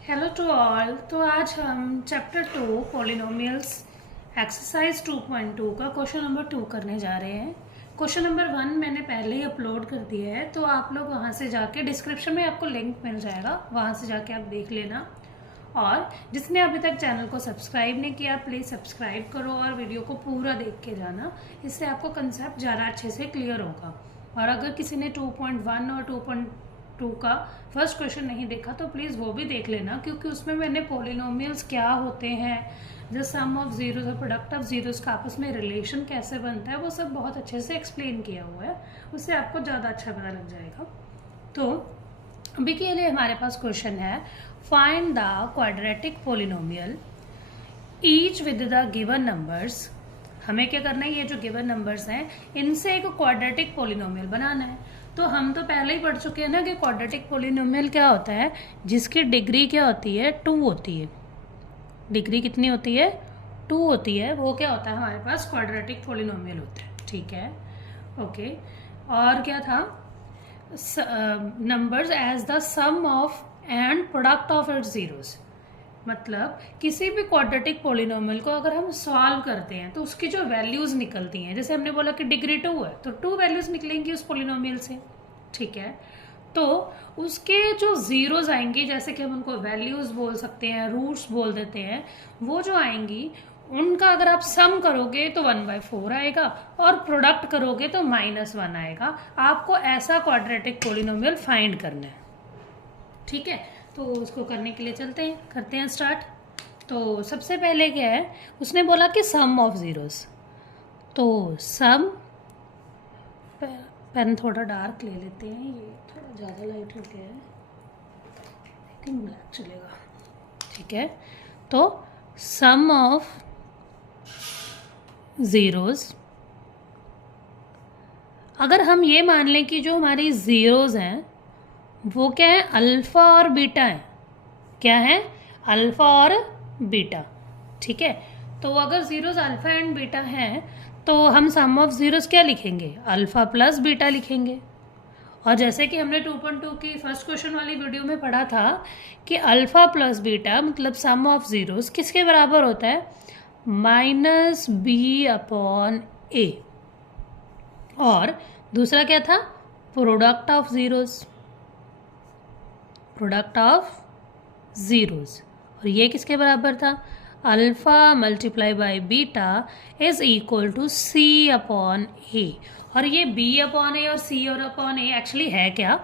Hello to all. तो आज हम चैप्टर 2 पॉलिनोमियल्स एक्सरसाइज 2.2 का क्वेश्चन नंबर 2 करने जा रहे हैं। क्वेश्चन नंबर 1 मैंने पहले ही अपलोड कर दिया है, तो आप लोग वहाँ से जाके डिस्क्रिप्शन में आपको लिंक मिल जाएगा, वहाँ से जाके आप देख लेना। और जिसने अभी तक चैनल को सब्सक्राइब नहीं किया प्लीज़ सब्सक्राइब करो और वीडियो को पूरा देख के जाना, इससे आपको कंसेप्ट ज़्यादा अच्छे से क्लियर होगा। और अगर किसी ने 2.1 और 2.2 का फर्स्ट क्वेश्चन नहीं देखा तो प्लीज़ वो भी देख लेना, क्योंकि उसमें मैंने पॉलिनोमियल्स क्या होते हैं, जो सम ऑफ जीरोस और प्रोडक्ट ऑफ जीरोस का आपस में रिलेशन कैसे बनता है, वो सब बहुत अच्छे से एक्सप्लेन किया हुआ है, उससे आपको ज़्यादा अच्छा पता लग जाएगा। तो अभी के लिए हमारे पास क्वेश्चन है, find the quadratic polynomial each with the given numbers. हमें क्या करना है, ये जो गिवन नंबर्स हैं इनसे एक क्वाड्रेटिक पॉलिनोमियल बनाना है। तो हम तो पहले ही पढ़ चुके हैं ना कि क्वाड्रेटिक पॉलिनोमियल क्या होता है, जिसकी डिग्री क्या होती है, 2 होती है। डिग्री कितनी होती है, 2 होती है, वो क्या होता है हमारे पास क्वाड्रेटिक पॉलिनोमियल होता है। ठीक है, ओके। और क्या था, numbers as the sum of and product of its zeros. मतलब किसी भी क्वाड्रेटिक पॉलिनोमियल को अगर हम सॉल्व करते हैं तो उसकी जो वैल्यूज निकलती हैं, जैसे हमने बोला कि डिग्री 2 है तो 2 वैल्यूज निकलेंगी उस पॉलिनोमियल से। ठीक है, तो उसके जो जीरोज आएंगी, जैसे कि हम उनको वैल्यूज बोल सकते हैं, रूट्स बोल देते हैं, वो जो आएंगी उनका अगर आप सम करोगे तो 1/4 आएगा और प्रोडक्ट करोगे तो -1 आएगा। आपको ऐसा क्वाड्रेटिक पॉलिनोमियल फाइंड करना है। ठीक है, तो उसको करने के लिए करते हैं स्टार्ट। तो सबसे पहले क्या है, उसने बोला कि सम ऑफ जीरोस। तो सम, पेन थोड़ा डार्क ले लेते हैं, ये थोड़ा ज़्यादा लाइट हो गया है, आई थिंक ब्लैक चलेगा। ठीक है, तो सम ऑफ जीरोस, अगर हम ये मान लें कि जो हमारी जीरोस हैं वो क्या है, अल्फ़ा और बीटा है। क्या है, अल्फ़ा और बीटा। ठीक है, तो अगर जीरोस अल्फ़ा एंड बीटा हैं तो हम सम ऑफ जीरोस क्या लिखेंगे, अल्फ़ा प्लस बीटा लिखेंगे। और जैसे कि हमने 2.2 की फर्स्ट क्वेश्चन वाली वीडियो में पढ़ा था कि अल्फ़ा प्लस बीटा मतलब सम ऑफ जीरोस किसके बराबर होता है, -b/a। और दूसरा क्या था, product of zeros, product of zeros. और ये किसके बराबर था, alpha multiply by beta is equal to c/a। और ये b/a और c/a एक्चुअली है क्या,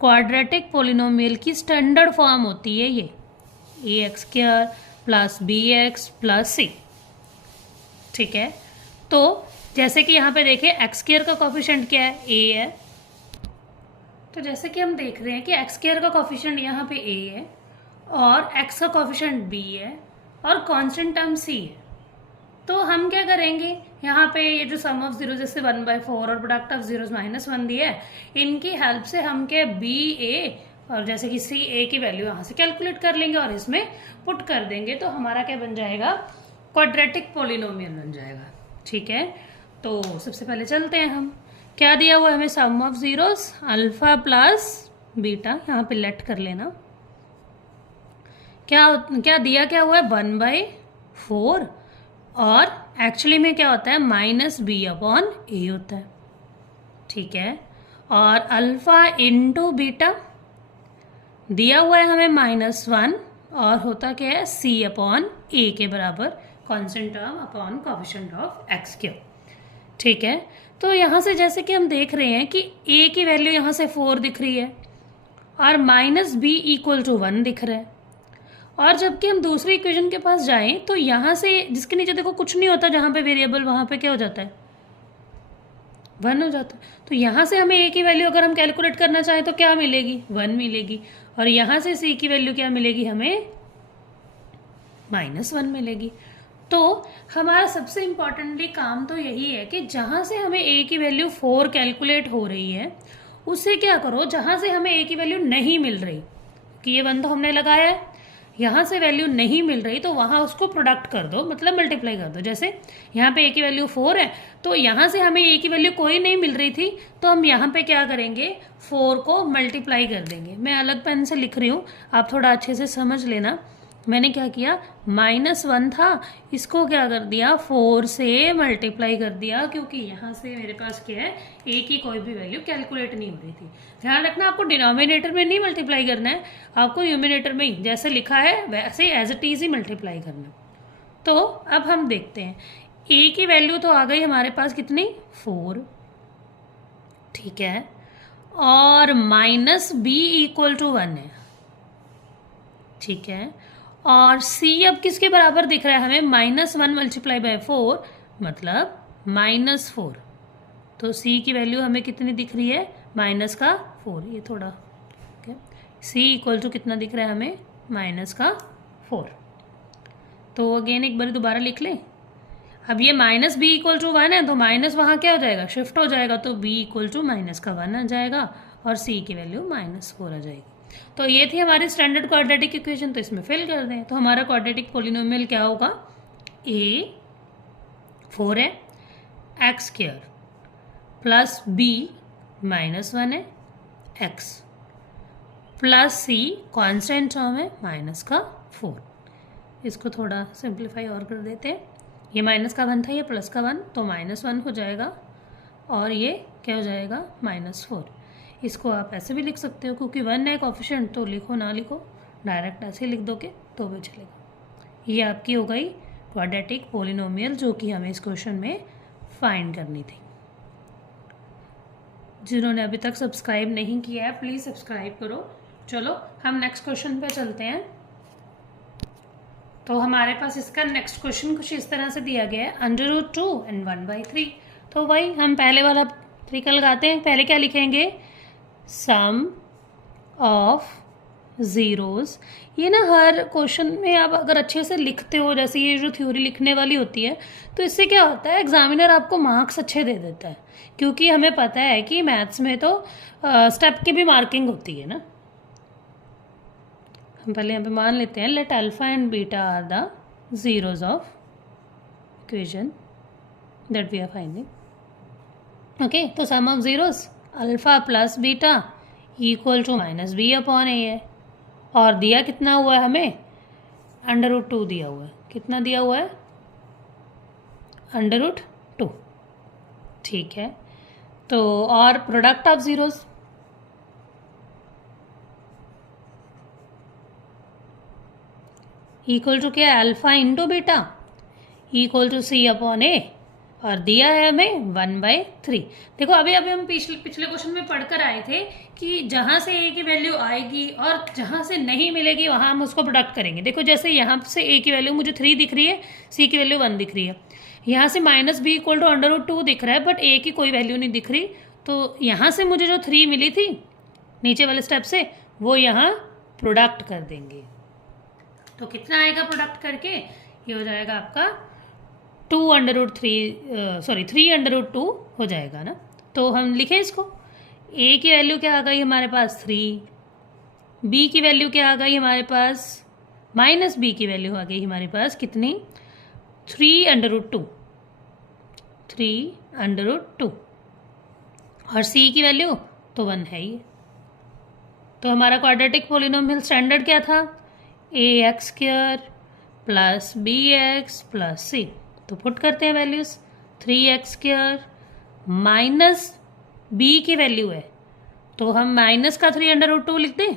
क्वाड्रेटिक पॉलिनोमियल की स्टैंडर्ड फॉर्म होती है ये, ax² + bx + c। ठीक है, तो जैसे कि यहाँ पे देखिए x² का कॉफिशिएंट क्या है, a है। तो जैसे कि हम देख रहे हैं कि x² का कॉफिशिएंट यहाँ पे a है और x का कॉफिशिएंट b है और कांस्टेंट टर्म c है। तो हम क्या करेंगे, यहाँ पे ये जो सम ऑफ जीरो जैसे 1/4 और प्रोडक्ट ऑफ जीरोस -1 दिया है, इनकी हेल्प से हम क्या b a और जैसे कि c a की वैल्यू यहाँ से कैलकुलेट कर लेंगे और इसमें पुट कर देंगे, तो हमारा क्या बन जाएगा, क्वाड्रेटिक पॉलिनोमियल बन जाएगा। ठीक है, तो सबसे पहले चलते हैं हम, क्या दिया हुआ है हमें, sum of zeros alpha plus beta, यहाँ पे लेट कर लेना, क्या क्या दिया, क्या हुआ है 1/4 और एक्चुअली में क्या होता है -b/a होता है। ठीक है, और अल्फ़ा इंटू बीटा दिया हुआ है हमें -1 और होता क्या है c/a के बराबर, constant term upon coefficient of x²। ठीक है, तो यहाँ से जैसे कि हम देख रहे हैं कि a की वैल्यू यहाँ से 4 दिख रही है और -b=1 दिख रहा है। और जबकि हम दूसरी इक्वेशन के पास जाएं तो यहाँ से जिसके नीचे देखो कुछ नहीं होता, जहाँ पे वेरिएबल वहाँ पे क्या हो जाता है, 1 हो जाता है। तो यहाँ से हमें a की वैल्यू अगर हम कैलकुलेट करना चाहें तो क्या मिलेगी, 1 मिलेगी। और यहाँ से c की वैल्यू क्या मिलेगी, हमें -1 मिलेगी। तो हमारा सबसे इम्पॉर्टेंटली काम तो यही है कि जहाँ से हमें a की वैल्यू 4 कैलकुलेट हो रही है उससे क्या करो, जहाँ से हमें a की वैल्यू नहीं मिल रही, कि ये 1 तो हमने लगाया है, यहाँ से वैल्यू नहीं मिल रही तो वहाँ उसको प्रोडक्ट कर दो, मतलब मल्टीप्लाई कर दो। जैसे यहाँ पे ए की वैल्यू 4 है, तो यहाँ से हमें ए की वैल्यू कोई नहीं मिल रही थी, तो हम यहाँ पे क्या करेंगे, 4 को मल्टीप्लाई कर देंगे। मैं अलग पेन से लिख रही हूँ, आप थोड़ा अच्छे से समझ लेना। मैंने क्या किया, -1 था, इसको क्या कर दिया, 4 से मल्टीप्लाई कर दिया, क्योंकि यहाँ से मेरे पास क्या है, ए की कोई भी वैल्यू कैलकुलेट नहीं हो रही थी। ध्यान रखना, आपको डिनोमिनेटर में नहीं मल्टीप्लाई करना है, आपको न्यूमिनेटर में ही जैसे लिखा है वैसे एज इट इज ही मल्टीप्लाई करना। तो अब हम देखते हैं, ए की वैल्यू तो आ गई हमारे पास कितनी, 4, ठीक है, और -b = 1 है, ठीक है, और c अब किसके बराबर दिख रहा है हमें, -1 × 4 मतलब -4, तो c की वैल्यू हमें कितनी दिख रही है, -4, ये थोड़ा okay. c = कितना दिख रहा है हमें, -4। तो अगेन एक बार दोबारा लिख लें। अब ये -b = 1 है, तो माइनस वहाँ क्या हो जाएगा, शिफ्ट हो जाएगा, तो b = -1 आ जाएगा और c की वैल्यू -4 आ जाएगी। तो ये थी हमारी स्टैंडर्ड क्वाड्रेटिक इक्वेशन, तो इसमें फिल कर दें। तो हमारा क्वाड्रेटिक पोलिनोमियल क्या होगा, a 4 है, x² प्लस b -1 है, x plus c constant term है -4। इसको थोड़ा सिंप्लीफाई और कर देते हैं, ये -1 था, ये +1, तो -1 हो जाएगा और ये क्या हो जाएगा, -4। इसको आप ऐसे भी लिख सकते हो, क्योंकि 1 है कोफिशिएंट, तो लिखो ना लिखो, डायरेक्ट ऐसे लिख दोगे तो भी चलेगा। ये आपकी हो गई क्वाड्रेटिक पोलिनोमियल, जो कि हमें इस क्वेश्चन में फाइंड करनी थी। जिन्होंने अभी तक सब्सक्राइब नहीं किया है प्लीज़ सब्सक्राइब करो। चलो हम नेक्स्ट क्वेश्चन पे चलते हैं। तो हमारे पास इसका नेक्स्ट क्वेश्चन कुछ इस तरह से दिया गया है, √2 and 1/3। तो वही हम पहले वाला तरीका लगाते हैं। पहले क्या लिखेंगे, सम ऑफ ज़ीरोज़। ये ना हर क्वेश्चन में आप अगर अच्छे से लिखते हो, जैसे ये जो थ्योरी लिखने वाली होती है, तो इससे क्या होता है, एग्जामिनर आपको मार्क्स अच्छे दे देता है, क्योंकि हमें पता है कि मैथ्स में तो स्टेप की भी मार्किंग होती है ना। हम पहले यहाँ पे मान लेते हैं, let alpha and beta are the zeros of equation that we are finding. Okay, तो sum of zeros alpha plus beta equal to -b/a है, और दिया कितना हुआ है हमें, √2 दिया हुआ है। कितना दिया हुआ है, √2, ठीक है। तो और product of zeros, equal to क्या है, alpha into beta equal to c/a, और दिया है हमें 1/3। देखो अभी हम पिछले क्वेश्चन में पढ़कर आए थे कि जहाँ से a की वैल्यू आएगी और जहाँ से नहीं मिलेगी वहाँ हम उसको प्रोडक्ट करेंगे। देखो जैसे यहाँ से a की वैल्यू मुझे 3 दिख रही है, c की वैल्यू 1 दिख रही है, यहाँ से -b = √2 दिख रहा है, बट a की कोई वैल्यू नहीं दिख रही। तो यहाँ से मुझे जो 3 मिली थी नीचे वाले स्टेप से, वो यहाँ प्रोडक्ट कर देंगे। तो कितना आएगा प्रोडक्ट करके, ये हो जाएगा आपका 3√2 हो जाएगा ना। तो हम लिखें इसको, a की वैल्यू क्या आ गई हमारे पास 3, b की वैल्यू क्या आ गई हमारे पास, -b की वैल्यू आ गई हमारे पास कितनी, 3√2, और c की वैल्यू तो 1 है ही। तो हमारा क्वाड्रेटिक पोलिनोमियल स्टैंडर्ड क्या था, ax² plus bx plus c। तो पुट करते हैं वैल्यूज़, 3x² माइनस b की वैल्यू है, तो हम माइनस का 3√2 लिख दें,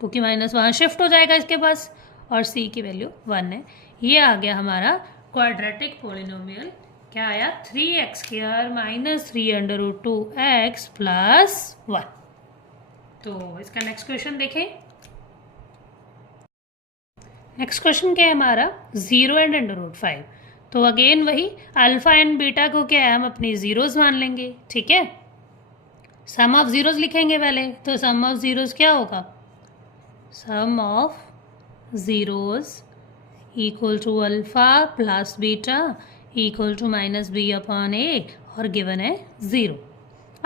क्योंकि माइनस वहाँ शिफ्ट हो जाएगा इसके पास, और c की वैल्यू 1 है। ये आ गया हमारा क्वाड्रेटिक पोलिनोमियल, क्या आया, 3x² माइनस 3√2x प्लस 1। तो इसका नेक्स्ट क्वेश्चन देखें। नेक्स्ट क्वेश्चन क्या है हमारा, 0 एंड √5। तो अगेन वही अल्फा एंड बीटा को क्या है, हम अपनी ज़ीरोज़ मान लेंगे, ठीक है। सम ऑफ ज़ीरोज़ लिखेंगे पहले, तो सम ऑफ ज़ीरोज़ क्या होगा, sum of zeros equal to alpha plus beta equal to -b/a, और गिवन है 0।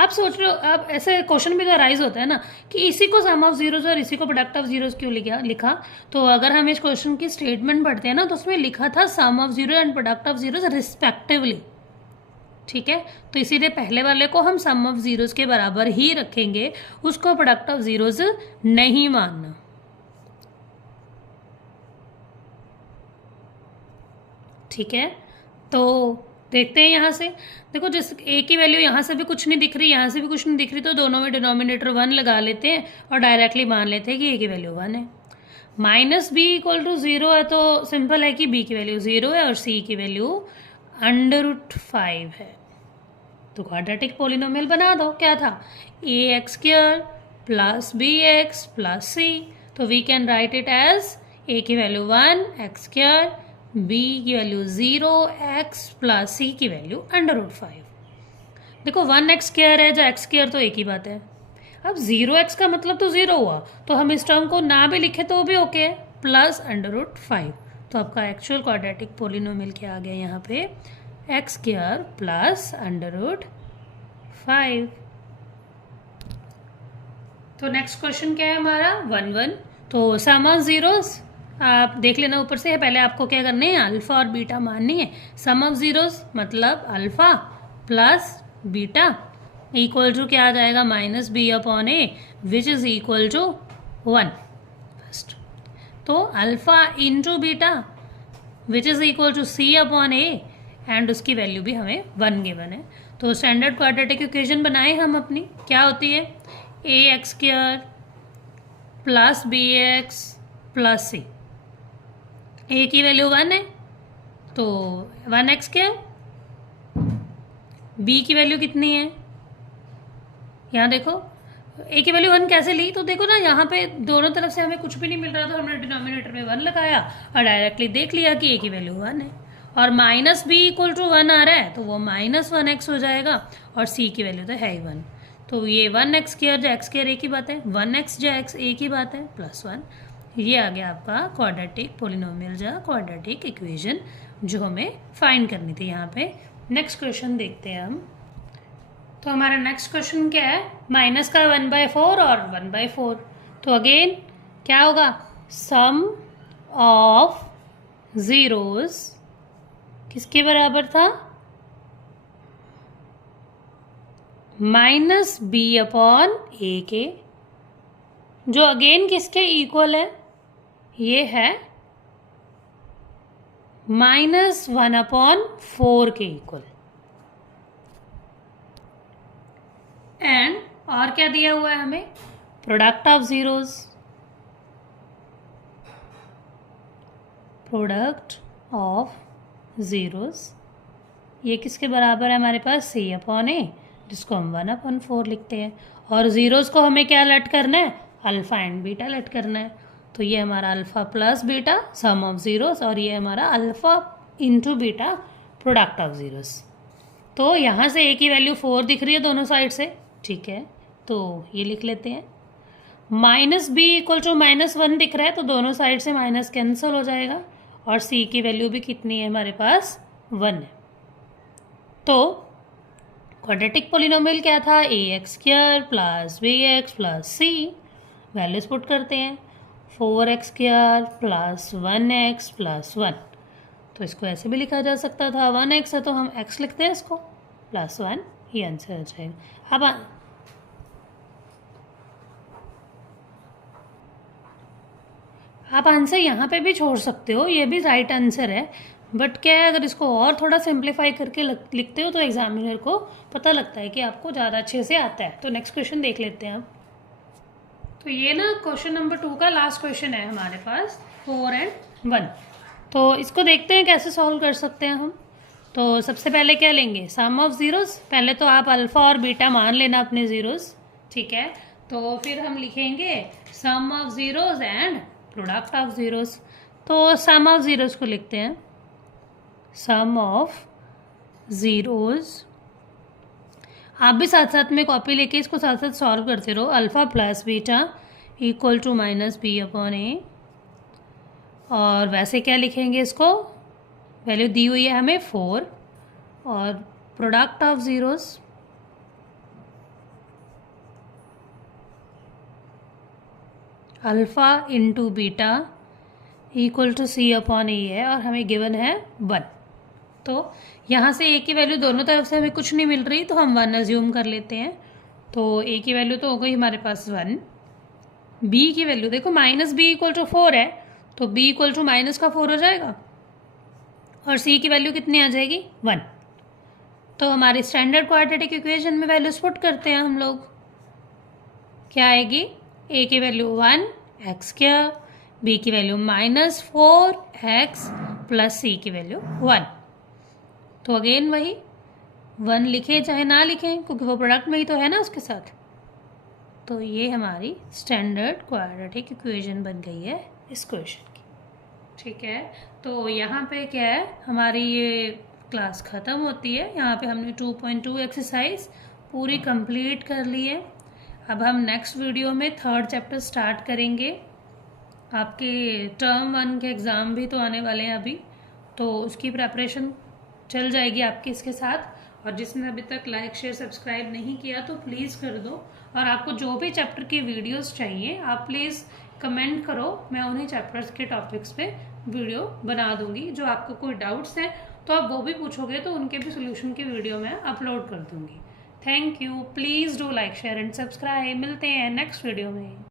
आप सोच रहे हो, आप ऐसे क्वेश्चन भी तो अराइज होता है ना कि इसी को सम ऑफ जीरोज और इसी को प्रोडक्ट ऑफ जीरोज क्यों लिखा। तो अगर हम इस क्वेश्चन की स्टेटमेंट पढ़ते हैं ना तो उसमें लिखा था sum of zero and product of zeros respectively. ठीक है, तो इसीलिए पहले वाले को हम सम ऑफ जीरोज के बराबर ही रखेंगे, उसको प्रोडक्ट ऑफ जीरोज नहीं मानना। ठीक है, तो देखते हैं यहाँ से। देखो जिस ए की वैल्यू यहाँ से भी कुछ नहीं दिख रही, यहाँ से भी कुछ नहीं दिख रही, तो दोनों में डिनोमिनेटर 1 लगा लेते हैं और डायरेक्टली मान लेते हैं कि ए की वैल्यू 1 है। माइनस बी इक्वल टू 0 है तो सिंपल है कि बी की वैल्यू 0 है और सी की वैल्यू √5 है। तो क्वाड्रेटिक पोलिनोमियल बना दो। क्या था, ax² plus bx plus c। तो we can write it as a की वैल्यू 1 x², b की वैल्यू 0 x प्लस c की वैल्यू √5। देखो 1x² है, जो x² तो एक ही बात है। अब 0x का मतलब तो 0 हुआ, तो हम इस टर्म को ना भी लिखे तो भी ओके है, प्लस √5। तो आपका एक्चुअल क्वाड्रेटिक पोलिनोमियल क्या आ गया यहाँ पे, x² प्लस √5। तो नेक्स्ट क्वेश्चन क्या है हमारा 1 तो सम ऑफ जीरोस आप देख लेना ऊपर से है। पहले आपको क्या करने हैं, अल्फा और बीटा माननी है। सम ऑफ जीरोस मतलब alpha plus beta equal to क्या आ जाएगा, -b/a which is equal to 1 first. तो alpha into beta which is equal to c/a and उसकी वैल्यू भी हमें 1 गिवन है। तो स्टैंडर्ड क्वाड्रेटिक इक्वेशन बनाए हम अपनी, क्या होती है, ax² plus bx plus c। a की वैल्यू 1 है तो 1x², b की वैल्यू कितनी है, यहाँ देखो a की वैल्यू 1 कैसे ली, तो देखो ना यहाँ पे दोनों तरफ से हमें कुछ भी नहीं मिल रहा, तो हमने डिनोमिनेटर में 1 लगाया और डायरेक्टली देख लिया कि a की वैल्यू 1 है। और -b इक्वल टू 1 आ रहा है तो वो -1x हो जाएगा और c की वैल्यू तो है ही 1। तो ये 1x² जो x² एक ही बात है, 1x जो x एक ही बात है, +1। ये आ गया आपका क्वाड्रेटिक पोलिनोमियल या क्वाड्रेटिक इक्वेशन जो हमें फाइंड करनी थी यहाँ पे। नेक्स्ट क्वेश्चन देखते हैं हम। तो हमारा नेक्स्ट क्वेश्चन क्या है, माइनस का 1/4 और 1/4। तो अगेन क्या होगा, सम ऑफ जीरोस किसके बराबर था, -b/a के, जो अगेन किसके इक्वल है, ये है -1/4 के इक्वल। एंड और क्या दिया हुआ है हमें, product of zeros, product of zeros ये किसके बराबर है हमारे पास, c/a, जिसको हम 1/4 लिखते हैं। और जीरोस को हमें क्या लेट करना है, अल्फा एंड बीटा लेट करना है। तो ये हमारा alpha plus beta some of zeros और ये हमारा alpha into beta product of zeros. तो यहाँ से a की वैल्यू 4 दिख रही है दोनों साइड से, ठीक है, तो ये लिख लेते हैं। -b इक्वल टू -1 दिख रहा है तो दोनों साइड से माइनस कैंसिल हो जाएगा और c की वैल्यू भी कितनी है हमारे पास, 1 है। तो क्वाड्रेटिक पोलिनोमियल क्या था, ax² plus bx plus c। Values put करते हैं, 4x² प्लस 1x प्लस 1। तो इसको ऐसे भी लिखा जा सकता था, 1x है तो हम x लिखते हैं इसको, +1, ये आंसर आ जाएगा। अब आप आंसर यहाँ पे भी छोड़ सकते हो, ये भी राइट आंसर है, बट क्या है अगर इसको और थोड़ा सिंप्लीफाई करके लिखते हो तो एग्जामिनर को पता लगता है कि आपको ज़्यादा अच्छे से आता है। तो नेक्स्ट क्वेश्चन देख लेते हैं आप। तो ये ना क्वेश्चन नंबर 2 का लास्ट क्वेश्चन है हमारे पास, 4 और 1। तो इसको देखते हैं कैसे सॉल्व कर सकते हैं हम। तो सबसे पहले क्या लेंगे, सम ऑफ जीरोस। पहले तो आप अल्फ़ा और बीटा मान लेना अपने जीरोस, ठीक है। तो फिर हम लिखेंगे sum of zeros and product of zeros. तो सम ऑफ जीरोस को लिखते हैं, सम ऑफ जीरोस। आप भी साथ साथ में कॉपी लेके इसको साथ साथ सॉल्व करते रहो। Alpha plus beta equal to -b/a। और वैसे क्या लिखेंगे इसको, वैल्यू दी हुई है हमें 4 और product of zeros alpha into beta equal to C upon A है और हमें गिवन है 1। तो यहाँ से ए की वैल्यू दोनों तरफ से हमें कुछ नहीं मिल रही तो हम 1 अज्यूम कर लेते हैं। तो ए की वैल्यू तो हो गई हमारे पास 1। बी की वैल्यू देखो माइनस बी इक्वल टू 4 है, तो बी इक्वल टू माइनस का 4 हो जाएगा और सी की वैल्यू कितनी आ जाएगी 1। तो हमारी स्टैंडर्ड क्वाड्रेटिक इक्वेशन में वैल्यूज पुट करते हैं हम लोग। क्या आएगी? ए की वैल्यू 1 एक्स स्क्वायर, बी की वैल्यू -4x प्लस सी की वैल्यू 1। तो अगेन वही 1 लिखें चाहे ना लिखें क्योंकि वो प्रोडक्ट में ही तो है ना उसके साथ। तो ये हमारी स्टैंडर्ड क्वाड्रेटिक इक्वेशन बन गई है इस क्वेश्चन की। ठीक है, तो यहाँ पे क्या है, हमारी ये क्लास ख़त्म होती है। यहाँ पे हमने 2.2 एक्सरसाइज पूरी कंप्लीट कर ली है। अब हम नेक्स्ट वीडियो में 3rd चैप्टर स्टार्ट करेंगे। आपके टर्म 1 के एग्ज़ाम भी तो आने वाले हैं अभी, तो उसकी प्रेपरेशन चल जाएगी आपकी इसके साथ। और जिसने अभी तक लाइक शेयर सब्सक्राइब नहीं किया तो प्लीज़ कर दो। और आपको जो भी चैप्टर की वीडियोस चाहिए आप प्लीज़ कमेंट करो, मैं उन्हीं चैप्टर्स के टॉपिक्स पे वीडियो बना दूंगी। जो आपको कोई डाउट्स हैं तो आप वो भी पूछोगे तो उनके भी सोल्यूशन की वीडियो मैं अपलोड कर दूंगी। Thank you, please do like share and subscribe. मिलते हैं नेक्स्ट वीडियो में।